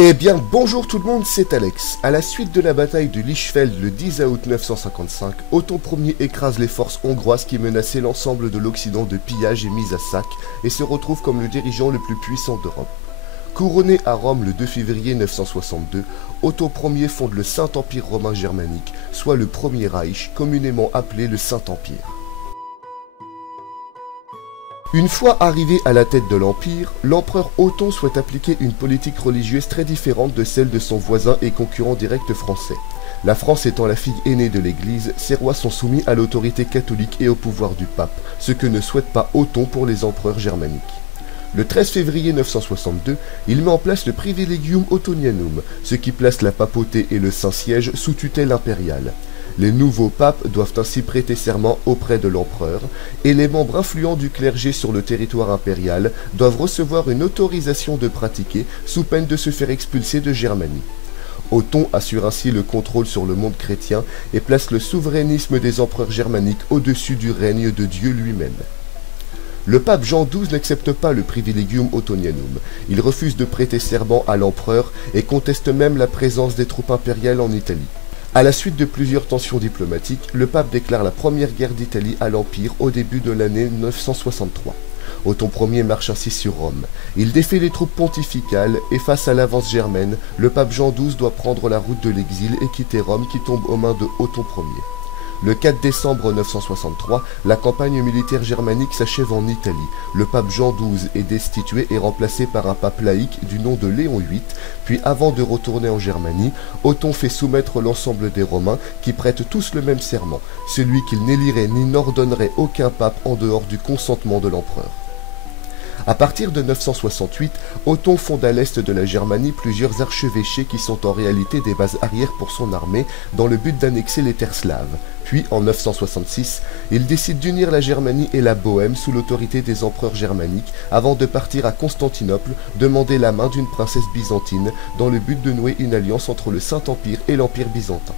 Eh bien bonjour tout le monde, c'est Alex. À la suite de la bataille de Lichfeld le 10 août 955, Othon Ier écrase les forces hongroises qui menaçaient l'ensemble de l'Occident de pillage et mise à sac et se retrouve comme le dirigeant le plus puissant d'Europe. Couronné à Rome le 2 février 962, Othon Ier fonde le Saint-Empire romain germanique, soit le Premier Reich, communément appelé le Saint-Empire. Une fois arrivé à la tête de l'Empire, l'empereur Othon souhaite appliquer une politique religieuse très différente de celle de son voisin et concurrent direct français. La France étant la fille aînée de l'Église, ses rois sont soumis à l'autorité catholique et au pouvoir du pape, ce que ne souhaite pas Othon pour les empereurs germaniques. Le 13 février 962, il met en place le Privilegium Ottonianum, ce qui place la papauté et le Saint-Siège sous tutelle impériale. Les nouveaux papes doivent ainsi prêter serment auprès de l'empereur, et les membres influents du clergé sur le territoire impérial doivent recevoir une autorisation de pratiquer sous peine de se faire expulser de Germanie. Othon assure ainsi le contrôle sur le monde chrétien et place le souverainisme des empereurs germaniques au-dessus du règne de Dieu lui-même. Le pape Jean XII n'accepte pas le Privilegium Ottonianum. Il refuse de prêter serment à l'empereur et conteste même la présence des troupes impériales en Italie. À la suite de plusieurs tensions diplomatiques, le pape déclare la première guerre d'Italie à l'Empire au début de l'année 963. Othon Ier marche ainsi sur Rome. Il défait les troupes pontificales et face à l'avance germaine, le pape Jean XII doit prendre la route de l'exil et quitter Rome qui tombe aux mains de Othon Ier. Le 4 décembre 963, la campagne militaire germanique s'achève en Italie. Le pape Jean XII est destitué et remplacé par un pape laïque du nom de Léon VIII, puis avant de retourner en Germanie, Othon fait soumettre l'ensemble des Romains qui prêtent tous le même serment, celui qu'il n'élirait ni n'ordonnerait aucun pape en dehors du consentement de l'empereur. À partir de 968, Othon fonde à l'est de la Germanie plusieurs archevêchés qui sont en réalité des bases arrières pour son armée dans le but d'annexer les terres slaves. Puis, en 966, il décide d'unir la Germanie et la Bohême sous l'autorité des empereurs germaniques avant de partir à Constantinople demander la main d'une princesse byzantine dans le but de nouer une alliance entre le Saint-Empire et l'Empire byzantin.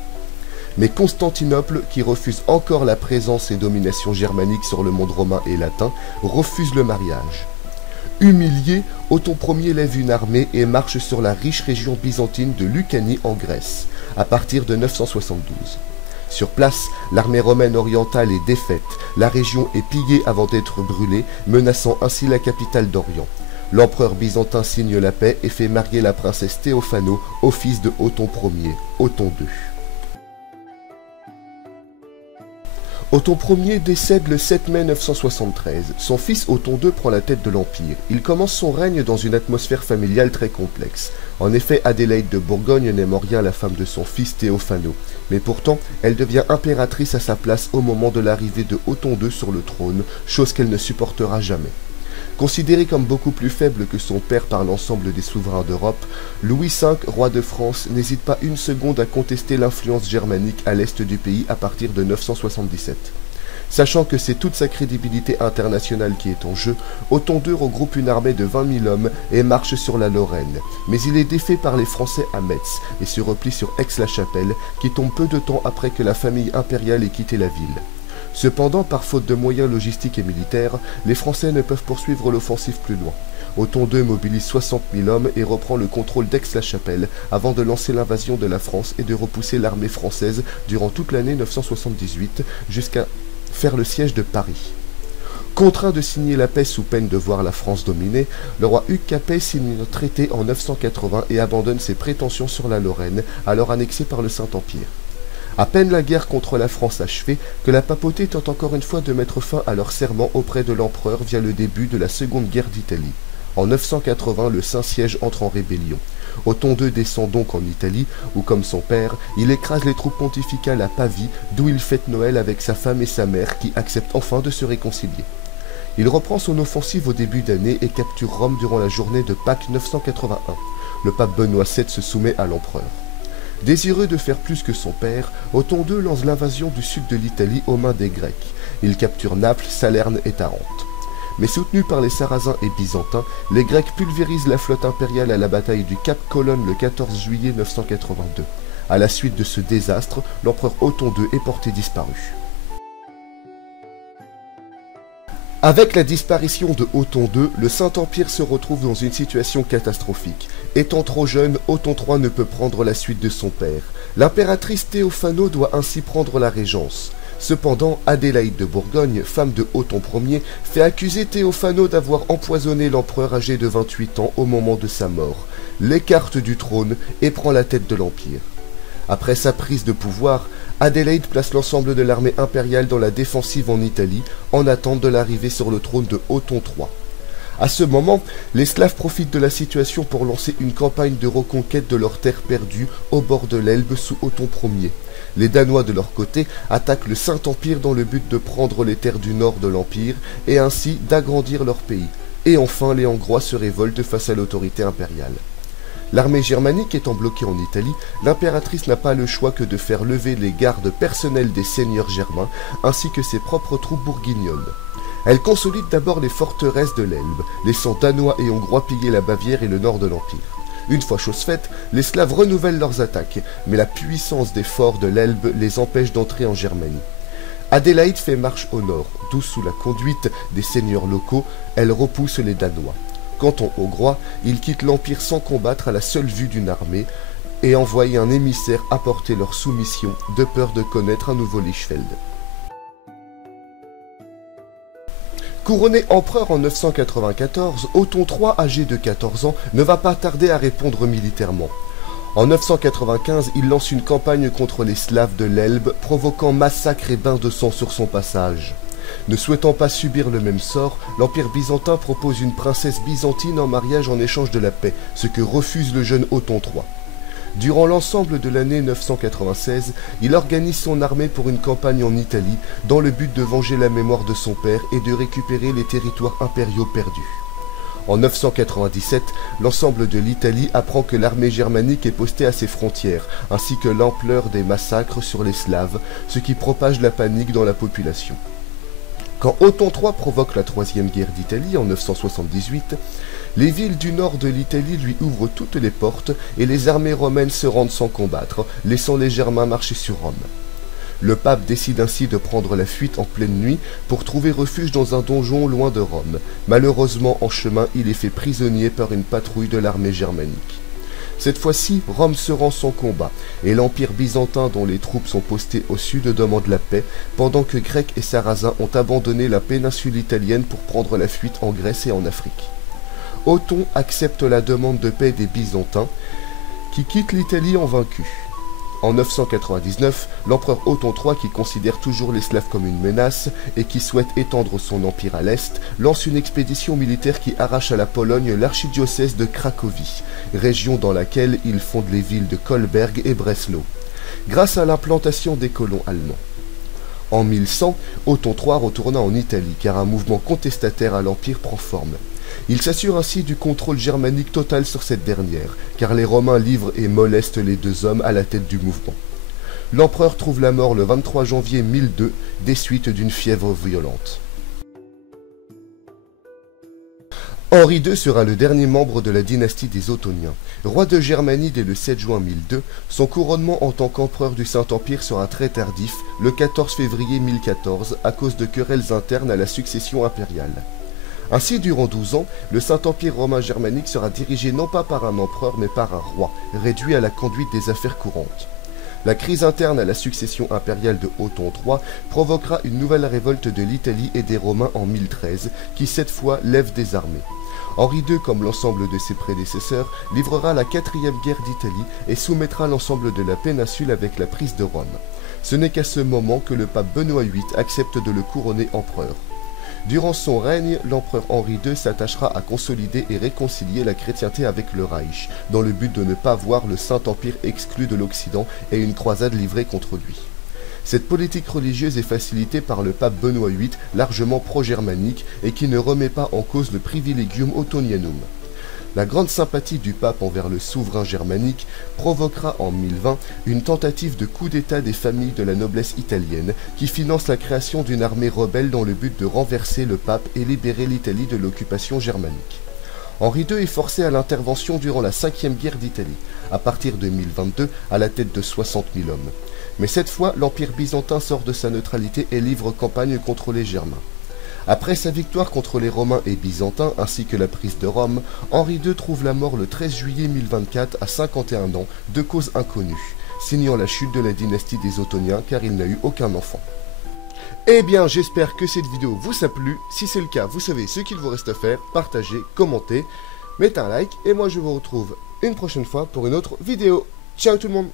Mais Constantinople, qui refuse encore la présence et domination germanique sur le monde romain et latin, refuse le mariage. Humilié, Othon Ier lève une armée et marche sur la riche région byzantine de Lucanie en Grèce, à partir de 972. Sur place, l'armée romaine orientale est défaite, la région est pillée avant d'être brûlée, menaçant ainsi la capitale d'Orient. L'empereur byzantin signe la paix et fait marier la princesse Théophano au fils de Othon Ier, Othon II. Othon Ier décède le 7 mai 973. Son fils Othon II prend la tête de l'Empire. Il commence son règne dans une atmosphère familiale très complexe. En effet, Adélaïde de Bourgogne n'aime en rien la femme de son fils Théophano. Mais pourtant, elle devient impératrice à sa place au moment de l'arrivée de Othon II sur le trône, chose qu'elle ne supportera jamais. Considéré comme beaucoup plus faible que son père par l'ensemble des souverains d'Europe, Louis V, roi de France, n'hésite pas une seconde à contester l'influence germanique à l'est du pays à partir de 977. Sachant que c'est toute sa crédibilité internationale qui est en jeu, Othon II regroupe une armée de 20 000 hommes et marche sur la Lorraine. Mais il est défait par les Français à Metz et se replie sur Aix-la-Chapelle, qui tombe peu de temps après que la famille impériale ait quitté la ville. Cependant, par faute de moyens logistiques et militaires, les Français ne peuvent poursuivre l'offensive plus loin. Othon II mobilise 60 000 hommes et reprend le contrôle d'Aix-la-Chapelle avant de lancer l'invasion de la France et de repousser l'armée française durant toute l'année 978 jusqu'à faire le siège de Paris. Contraint de signer la paix sous peine de voir la France dominée, le roi Hugues Capet signe un traité en 980 et abandonne ses prétentions sur la Lorraine, alors annexée par le Saint-Empire. À peine la guerre contre la France achevée, que la papauté tente encore une fois de mettre fin à leur serment auprès de l'empereur via le début de la Seconde Guerre d'Italie. En 980, le Saint-Siège entre en rébellion. Othon II descend donc en Italie, où comme son père, il écrase les troupes pontificales à Pavie, d'où il fête Noël avec sa femme et sa mère qui acceptent enfin de se réconcilier. Il reprend son offensive au début d'année et capture Rome durant la journée de Pâques 981. Le pape Benoît VII se soumet à l'empereur. Désireux de faire plus que son père, Othon II lance l'invasion du sud de l'Italie aux mains des Grecs. Il capture Naples, Salerne et Tarente. Mais soutenus par les Sarrasins et Byzantins, les Grecs pulvérisent la flotte impériale à la bataille du Cap Colonne le 14 juillet 982. À la suite de ce désastre, l'empereur Othon II est porté disparu. Avec la disparition de Othon II, le Saint-Empire se retrouve dans une situation catastrophique. Étant trop jeune, Othon III ne peut prendre la suite de son père. L'impératrice Théophano doit ainsi prendre la régence. Cependant, Adélaïde de Bourgogne, femme de Othon Ier, fait accuser Théophano d'avoir empoisonné l'empereur âgé de 28 ans au moment de sa mort, l'écarte du trône et prend la tête de l'Empire. Après sa prise de pouvoir, Adélaïde place l'ensemble de l'armée impériale dans la défensive en Italie, en attente de l'arrivée sur le trône de Othon III. À ce moment, les Slaves profitent de la situation pour lancer une campagne de reconquête de leurs terres perdues au bord de l'Elbe sous Othon Ier. Les Danois, de leur côté, attaquent le Saint-Empire dans le but de prendre les terres du nord de l'Empire et ainsi d'agrandir leur pays. Et enfin, les Hongrois se révoltent face à l'autorité impériale. L'armée germanique étant bloquée en Italie, l'impératrice n'a pas le choix que de faire lever les gardes personnels des seigneurs germains, ainsi que ses propres troupes bourguignonnes. Elle consolide d'abord les forteresses de l'Elbe, laissant Danois et Hongrois piller la Bavière et le nord de l'Empire. Une fois chose faite, les Slaves renouvellent leurs attaques, mais la puissance des forts de l'Elbe les empêche d'entrer en Germanie. Adélaïde fait marche au nord, d'où sous la conduite des seigneurs locaux, elle repousse les Danois. Quant aux Hongrois, ils quittent l'Empire sans combattre à la seule vue d'une armée et envoient un émissaire apporter leur soumission de peur de connaître un nouveau Lichfeld. Couronné empereur en 994, Othon III, âgé de 14 ans, ne va pas tarder à répondre militairement. En 995, il lance une campagne contre les Slaves de l'Elbe, provoquant massacre et bains de sang sur son passage. Ne souhaitant pas subir le même sort, l'Empire byzantin propose une princesse byzantine en mariage en échange de la paix, ce que refuse le jeune Othon III. Durant l'ensemble de l'année 996, il organise son armée pour une campagne en Italie, dans le but de venger la mémoire de son père et de récupérer les territoires impériaux perdus. En 997, l'ensemble de l'Italie apprend que l'armée germanique est postée à ses frontières, ainsi que l'ampleur des massacres sur les Slaves, ce qui propage la panique dans la population. Quand Othon III provoque la Troisième Guerre d'Italie en 978, les villes du nord de l'Italie lui ouvrent toutes les portes et les armées romaines se rendent sans combattre, laissant les Germains marcher sur Rome. Le pape décide ainsi de prendre la fuite en pleine nuit pour trouver refuge dans un donjon loin de Rome. Malheureusement, en chemin, il est fait prisonnier par une patrouille de l'armée germanique. Cette fois-ci, Rome se rend sans combat, et l'Empire byzantin dont les troupes sont postées au sud demande la paix, pendant que Grecs et Sarrasins ont abandonné la péninsule italienne pour prendre la fuite en Grèce et en Afrique. Othon accepte la demande de paix des Byzantins, qui quittent l'Italie en vaincus. En 999, l'empereur Othon III, qui considère toujours les Slaves comme une menace et qui souhaite étendre son empire à l'est, lance une expédition militaire qui arrache à la Pologne l'archidiocèse de Cracovie, région dans laquelle il fonde les villes de Kolberg et Breslau, grâce à l'implantation des colons allemands. En 1100, Othon III retourna en Italie car un mouvement contestataire à l'empire prend forme. Il s'assure ainsi du contrôle germanique total sur cette dernière, car les Romains livrent et molestent les deux hommes à la tête du mouvement. L'empereur trouve la mort le 23 janvier 1002, des suites d'une fièvre violente. Henri II sera le dernier membre de la dynastie des Ottoniens. Roi de Germanie dès le 7 juin 1002, son couronnement en tant qu'empereur du Saint-Empire sera très tardif, le 14 février 1014, à cause de querelles internes à la succession impériale. Ainsi, durant 12 ans, le Saint-Empire romain germanique sera dirigé non pas par un empereur mais par un roi, réduit à la conduite des affaires courantes. La crise interne à la succession impériale de Othon III provoquera une nouvelle révolte de l'Italie et des Romains en 1013, qui cette fois lève des armées. Henri II, comme l'ensemble de ses prédécesseurs, livrera la 4e guerre d'Italie et soumettra l'ensemble de la péninsule avec la prise de Rome. Ce n'est qu'à ce moment que le pape Benoît VIII accepte de le couronner empereur. Durant son règne, l'empereur Henri II s'attachera à consolider et réconcilier la chrétienté avec le Reich, dans le but de ne pas voir le Saint-Empire exclu de l'Occident et une croisade livrée contre lui. Cette politique religieuse est facilitée par le pape Benoît VIII, largement pro-germanique et qui ne remet pas en cause le privilegium Ottonianum. La grande sympathie du pape envers le souverain germanique provoquera en 1020 une tentative de coup d'État des familles de la noblesse italienne qui finance la création d'une armée rebelle dans le but de renverser le pape et libérer l'Italie de l'occupation germanique. Henri II est forcé à l'intervention durant la 5e guerre d'Italie, à partir de 1022 à la tête de 60 000 hommes. Mais cette fois, l'Empire byzantin sort de sa neutralité et livre campagne contre les Germains. Après sa victoire contre les Romains et Byzantins ainsi que la prise de Rome, Henri II trouve la mort le 13 juillet 1024 à 51 ans de cause inconnue, signant la chute de la dynastie des Ottoniens car il n'a eu aucun enfant. Eh bien, j'espère que cette vidéo vous a plu. Si c'est le cas, vous savez ce qu'il vous reste à faire. Partagez, commentez, mettez un like et moi je vous retrouve une prochaine fois pour une autre vidéo. Ciao tout le monde!